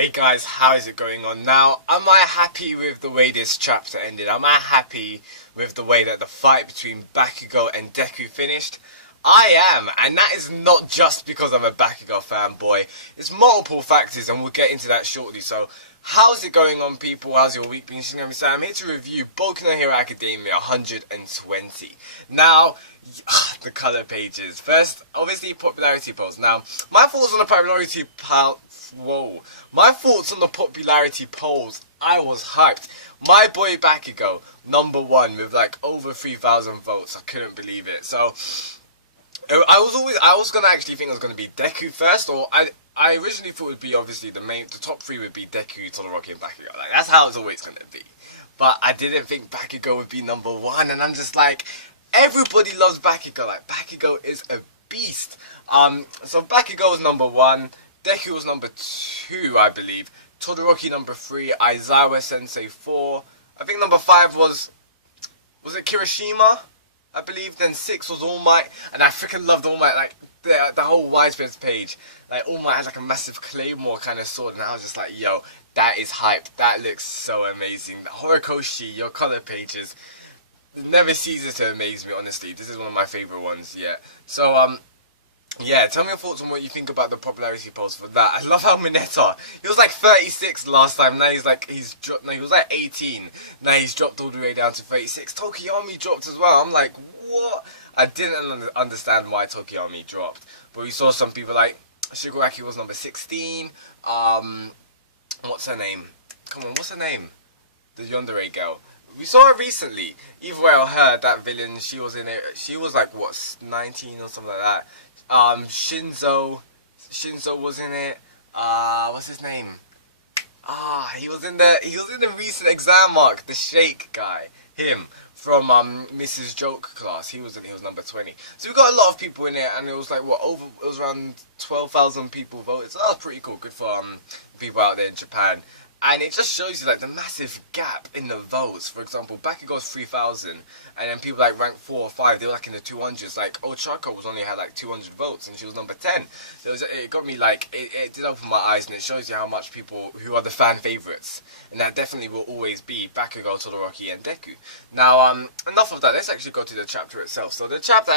Hey guys, how is it going on now? Am I happy with the way this chapter ended? Am I happy with the way that the fight between Bakugou and Deku finished? I am, and that is not just because I'm a Bakugou fanboy. It's multiple factors and we'll get into that shortly. So, how's it going on, people? How's your week been? I'm here to review Boku no Hero Academia 120. Now, the colour pages. First, obviously, popularity polls. Now, my thoughts on the popularity polls, I was hyped. My boy Bakugou, #1 with like over 3,000 votes. I couldn't believe it. So, I was gonna actually think it was gonna be Deku first, or I originally thought it would be obviously the top three would be Deku, Todoroki, and Bakugou. Like that's how it's always gonna be. But I didn't think Bakugou would be #1, and I'm just like, everybody loves Bakugou. Like Bakugou is a beast. So Bakugou was #1, Deku was #2, I believe. Todoroki #3, Aizawa Sensei 4. I think #5 was it Kirishima? I believe. Then 6 was All Might, and I freaking loved All Might. Like the whole Widespread page, like All Might has like a massive claymore kind of sword, and I was just like, yo, that is hyped. That looks so amazing. The Horikoshi, your color pages, never ceases to amaze me. Honestly, this is one of my favorite ones yet. So yeah, tell me your thoughts on what you think about the popularity polls for that. I love how Mineta, he was like 36 last time, now he's like, he was like 18, now he's dropped all the way down to 36. Tokiyami dropped as well. I'm like, what? I didn't understand why Tokiyami dropped, but we saw some people like, Shigaraki was #16, what's her name? Come on, what's her name? The yandere girl. We saw her recently, either way or her, that villain, she was in it, she was like, what, 19 or something like that. Shinzo was in it. What's his name? He was in the recent exam arc, the Shake guy. Him from Mrs. Joke class. He was #20. So we got a lot of people in it, and it was like it was around 12,000 people voted. So that was pretty cool. Good for people out there in Japan. And it just shows you like the massive gap in the votes. For example, Bakugou's 3,000, and then people like rank 4 or 5, they were like in the 200s. Like Ochako only had like 200 votes, and she was #10. It got me like, it did open my eyes, and it shows you how much people who are the fan favorites, and that definitely will always be Bakugou, Todoroki, and Deku. Now, enough of that. Let's actually go to the chapter itself. So the chapter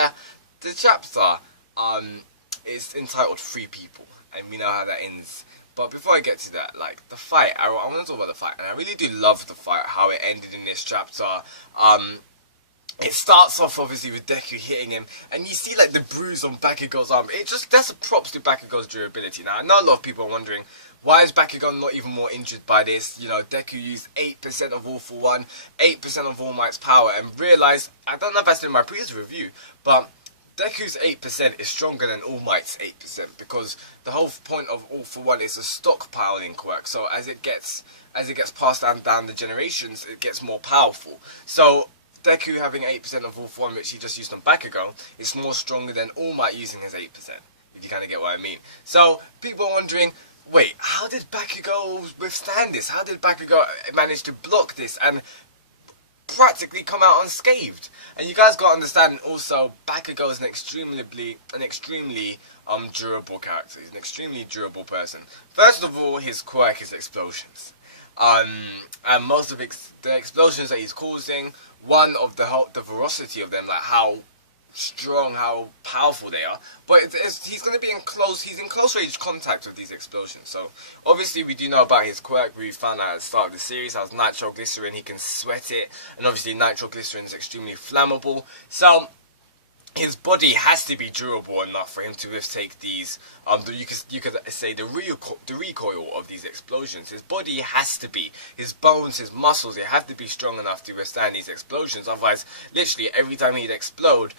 is entitled Free People, and we know how that ends. But before I get to that, like, the fight, I want to talk about the fight, and I really do love the fight, how it ended in this chapter. It starts off, obviously, with Deku hitting him, and you see, like, the bruise on Bakugou's arm. That's a props to Bakugou's durability. Now, I know a lot of people are wondering, why is Bakugou not even more injured by this? You know, Deku used 8% of All for One, 8% of All Might's power, and realized, I don't know if that's in my previous review, but Deku's 8% is stronger than All Might's 8%, because the whole point of All for One is a stockpiling quirk. So as it gets passed down the generations, it gets more powerful. So Deku having 8% of All for One, which he just used on Bakugou, is more stronger than All Might using his 8%. If you kind of get what I mean. So people are wondering, wait, how did Bakugou withstand this? How did Bakugou manage to block this and practically come out unscathed? And you guys got to understand also, Bakugou is an extremely durable character. He's an extremely durable person. First of all, his quirk is explosions. And most of the explosions that he's causing, one of the ferocity of them, like how strong, how powerful they are, but he's going to be in close range contact with these explosions. So obviously we do know about his quirk. We found out at the start of the series how nitroglycerin, he can sweat it, and obviously nitroglycerin is extremely flammable. So his body has to be durable enough for him to withtake these, you could say the recoil of these explosions. His body has to be, his bones, his muscles, they have to be strong enough to withstand these explosions. Otherwise, literally every time he'd explode,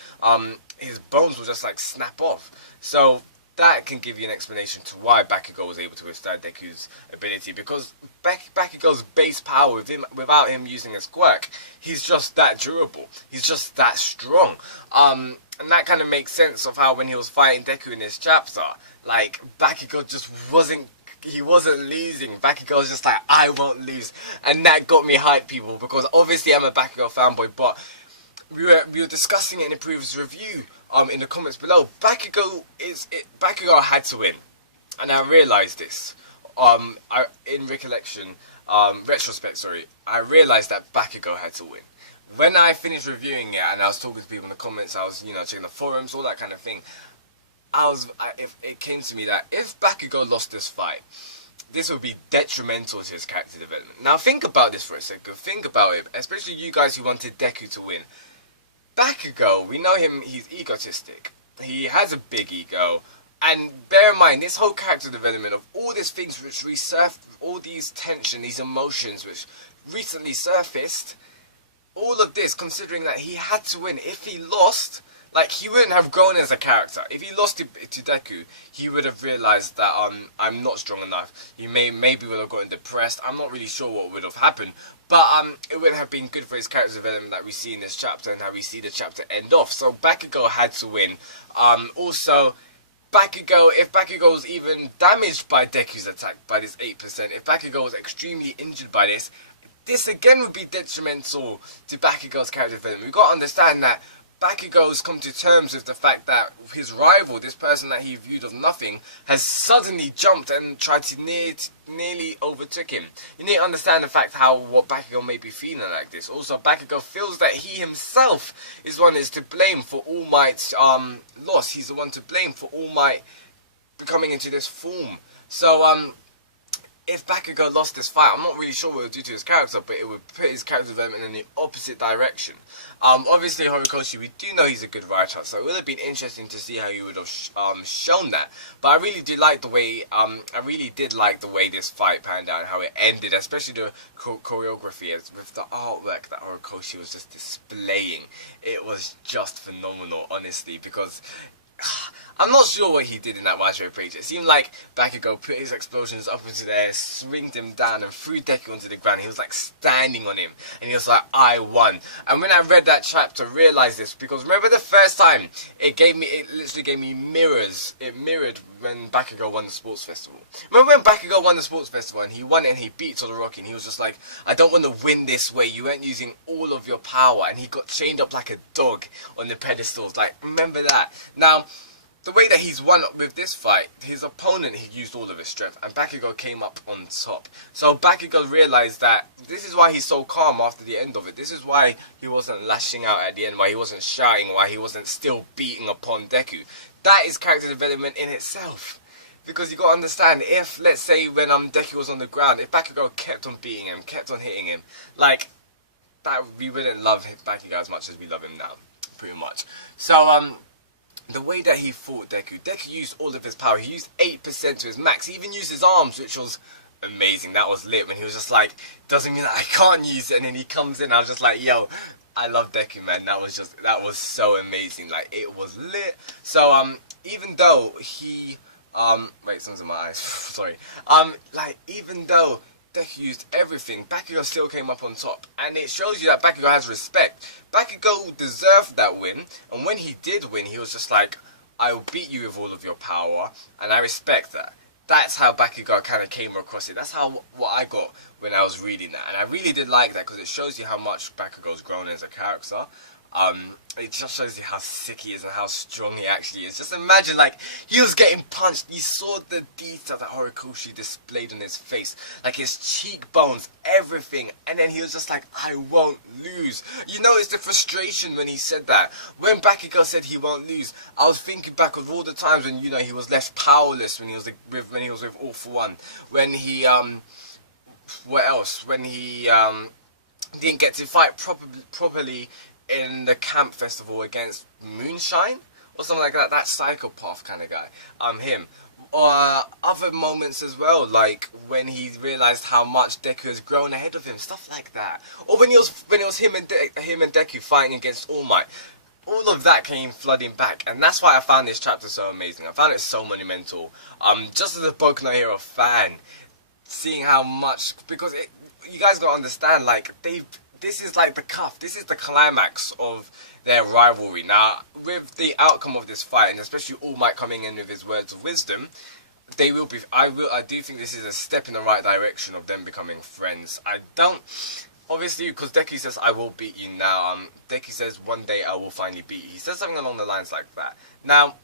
his bones will just like snap off. So that can give you an explanation to why Bakugou was able to withstand Deku's ability, because Bakugou's base power without him using his quirk, he's just that durable. He's just that strong. And that kind of makes sense of how when he was fighting Deku in this chapter, like, Bakugou just wasn't losing. Bakugou was just like, I won't lose. And that got me hyped, people, because obviously I'm a Bakugou fanboy, but we were discussing it in a previous review, in the comments below. Bakugou had to win. And I realised this. in retrospect, sorry, I realized that Bakugou had to win. When I finished reviewing it and I was talking to people in the comments, I was, checking the forums, all that kind of thing. It came to me that if Bakugou lost this fight, this would be detrimental to his character development. Now think about this for a second. Think about it, especially you guys who wanted Deku to win. Bakugou, we know him, he's egotistic. He has a big ego. And bear in mind, this whole character development of all these things which resurfaced, all these tension, these emotions which recently surfaced, all of this considering that he had to win. If he lost, like, he wouldn't have grown as a character. If he lost to Deku, he would have realized that I'm not strong enough. He maybe would have gotten depressed. I'm not really sure what would have happened. But it would have been good for his character development that we see in this chapter and how we see the chapter end off. So Bakugou had to win. Also, Bakugou, if Bakugou was even damaged by Deku's attack, by this 8%, if Bakugou was extremely injured by this again would be detrimental to Bakugou's character development. We've got to understand that Bakugou's come to terms with the fact that his rival, this person that he viewed of nothing, has suddenly jumped and tried to nearly overtook him. You need to understand the fact what Bakugou may be feeling like this. Also, Bakugou feels that he himself is one is to blame for All Might's loss. He's the one to blame for All Might becoming into this form. So if Bakugou lost this fight, I'm not really sure what it would do to his character, but it would put his character development in the opposite direction. Obviously, Horikoshi, we do know he's a good writer, so it would have been interesting to see how he would have shown that. But I really did like the way, this fight panned out and how it ended, especially the choreography with the artwork that Horikoshi was just displaying. It was just phenomenal, honestly, because I'm not sure what he did in that Maestro Preacher. It seemed like Bakugou put his explosions up into the air, swinged him down and threw Deku onto the ground. He was like standing on him and he was like, I won. And when I read that chapter, I realized this, because remember the first time it literally gave me mirrors. It mirrored when Bakugou won the sports festival. Remember when Bakugou won the sports festival and he won it and he beat Todoroki and he was just like, I don't want to win this way, you weren't using all of your power, and he got chained up like a dog on the pedestals. Like, remember that. Now, the way that he's won with this fight, his opponent, he used all of his strength, and Bakugou came up on top. So Bakugou realized that this is why he's so calm after the end of it. This is why he wasn't lashing out at the end, why he wasn't shouting, why he wasn't still beating upon Deku. That is character development in itself. Because you got to understand, if, let's say, when Deku was on the ground, if Bakugou kept on beating him, kept on hitting him, like, that we wouldn't love Bakugou as much as we love him now, pretty much. So, the way that he fought Deku used all of his power. He used 8% to his max. He even used his arms, which was amazing. That was lit when he was just like, doesn't mean that I can't use it. And then he comes in, I was just like, yo, I love Deku, man. That was so amazing. Like, it was lit. So, even though he, wait, something's in my eyes. Sorry. Like, even though Deku used everything, Bakugou still came up on top, and it shows you that Bakugou has respect. Bakugou deserved that win, and when he did win, he was just like, I will beat you with all of your power, and I respect that. That's how Bakugou kind of came across it. That's what I got when I was reading that, and I really did like that, because it shows you how much Bakugou's grown as a character. It just shows you how sick he is and how strong he actually is. Just imagine, like, he was getting punched. You saw the detail that Horikoshi displayed on his face. Like, his cheekbones, everything. And then he was just like, I won't lose. You know, it's the frustration when he said that. When Bakugou said he won't lose, I was thinking back of all the times when, he was left powerless when he was with All For One. When he, what else? When he, didn't get to fight properly in the camp festival against Moonshine or something like that. That psychopath kind of guy. Him. Or other moments as well, like when he realized how much Deku has grown ahead of him, stuff like that. Or when it was him and Deku fighting against All Might. All of that came flooding back, and that's why I found this chapter so amazing. I found it so monumental. Just as a Boku no Hero fan, seeing how much, because you guys gotta understand, like, this is like the cuff, this is the climax of their rivalry. Now, with the outcome of this fight, and especially All Might coming in with his words of wisdom, they will be, I do think this is a step in the right direction of them becoming friends. I don't, obviously, because Deku says, I will beat you now, Deku says, one day I will finally beat you. He says something along the lines like that. Now,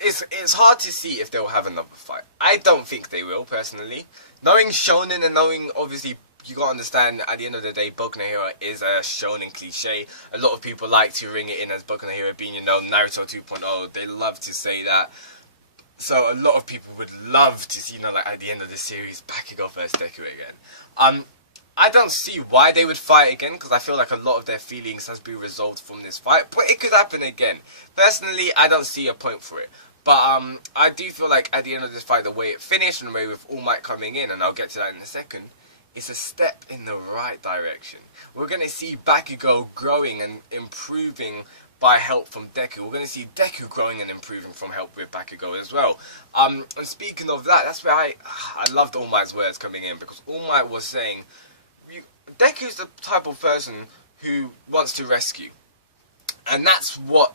it's hard to see if they'll have another fight. I don't think they will, personally. Knowing shonen and knowing, obviously, you gotta understand, at the end of the day, Boku no Hero is a shonen cliche. A lot of people like to ring it in as Boku no Hero being, you know, Naruto 2.0. They love to say that. So a lot of people would love to see, you know, like, at the end of the series, Bakugou versus Deku again. I don't see why they would fight again, because I feel like a lot of their feelings has been resolved from this fight, but it could happen again. Personally, I don't see a point for it. But I do feel like at the end of this fight, the way it finished and the way with All Might coming in, and I'll get to that in a second, it's a step in the right direction. We're going to see Bakugou growing and improving by help from Deku. We're going to see Deku growing and improving from help with Bakugou as well. And speaking of that, that's where I loved All Might's words coming in, because All Might was saying, Deku's the type of person who wants to rescue. And that's what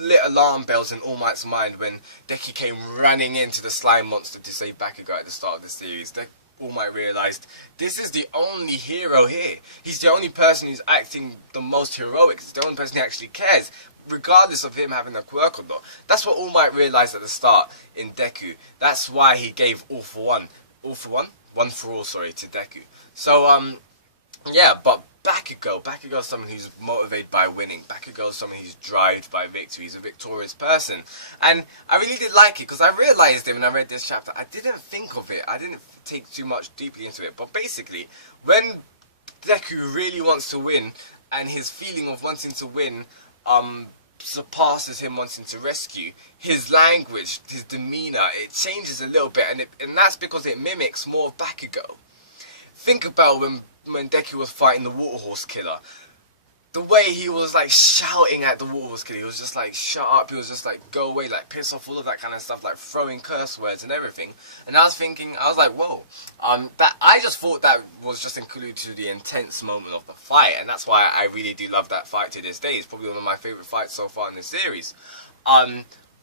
lit alarm bells in All Might's mind when Deku came running into the slime monster to save Bakugou at the start of the series. All Might realised, this is the only hero here. He's the only person who's acting the most heroic. He's the only person who actually cares, regardless of him having a quirk or not. That's what All Might realised at the start in Deku. That's why he gave One for all, sorry, to Deku. So, yeah, but Bakugou is someone who's motivated by winning. Bakugou is someone who's driven by victory. He's a victorious person. And I really did like it, because I realised it when I read this chapter. I didn't think of it. I didn't take too much deeply into it. But basically, when Deku really wants to win, and his feeling of wanting to win surpasses him wanting to rescue, his language, his demeanour, it changes a little bit. And that's because it mimics more of Bakugou. Think about when Deku was fighting the Waterhorse Killer. The way he was like shouting at the Waterhorse Killer, he was just like, shut up, he was just like, go away, like piss off, all of that kind of stuff, like throwing curse words and everything. And I was like, whoa, I just thought that was just included to the intense moment of the fight, and that's why I really do love that fight to this day. It's probably one of my favourite fights so far in the series.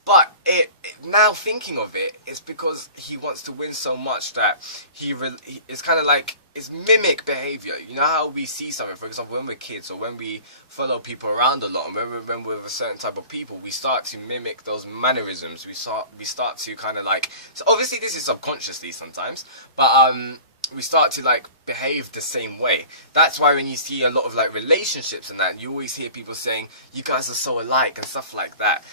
But now thinking of it, it's because he wants to win so much that it's kind of like, it's mimic behaviour. You know how we see something, for example, when we're kids, or when we follow people around a lot, and when we're with a certain type of people, we start to mimic those mannerisms. We start to kind of like, so obviously this is subconsciously sometimes, but we start to like behave the same way. That's why when you see a lot of like relationships and that, you always hear people saying, you guys are so alike and stuff like that.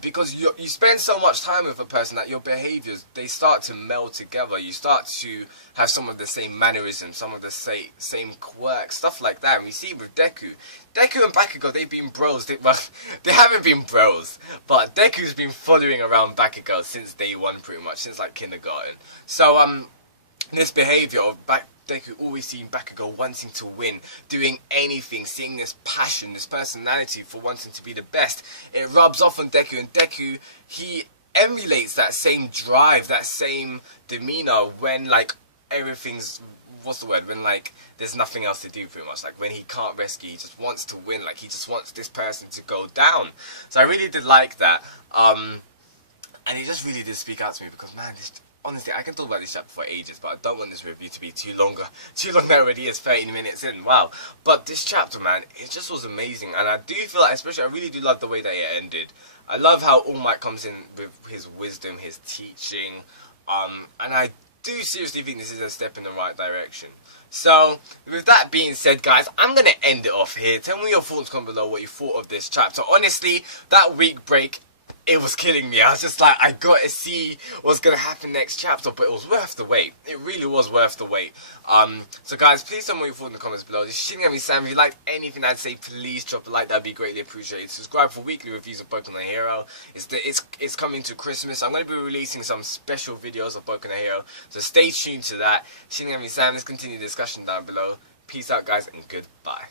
Because you spend so much time with a person that your behaviors, they start to meld together. You start to have some of the same mannerisms, some of the same quirks, stuff like that. And we see with Deku and Bakugou, they've been bros. They haven't been bros, but Deku's been following around Bakugou since day one, pretty much, since like kindergarten. So this behaviour of Deku always seeing Bakugou wanting to win, doing anything, seeing this passion, this personality for wanting to be the best, it rubs off on Deku, and Deku, he emulates that same drive, that same demeanour when like everything's, when like there's nothing else to do, pretty much. Like when he can't rescue, he just wants to win, like he just wants this person to go down. So I really did like that, and it just really did speak out to me, because man, honestly, I can talk about this chapter for ages, but I don't want this review to be too long that already is 13 minutes in, wow. But this chapter, man, it just was amazing, and I do feel like, especially, I really do love the way that it ended. I love how All Might comes in with his wisdom, his teaching, and I do seriously think this is a step in the right direction. So, with that being said, guys, I'm going to end it off here. Tell me your thoughts, comment below what you thought of this chapter. Honestly, that week break, it was killing me. I was just like, I got to see what's going to happen next chapter, but it was worth the wait. It really was worth the wait. So guys, please tell me what you thought in the comments below. This is Shinigami-san. If you liked anything I'd say, please drop a like. That'd be greatly appreciated. Subscribe for weekly reviews of Boku no Hero. It's coming to Christmas. I'm going to be releasing some special videos of Boku no Hero, so stay tuned to that. Shinigami-san, let's continue the discussion down below. Peace out, guys, and goodbye.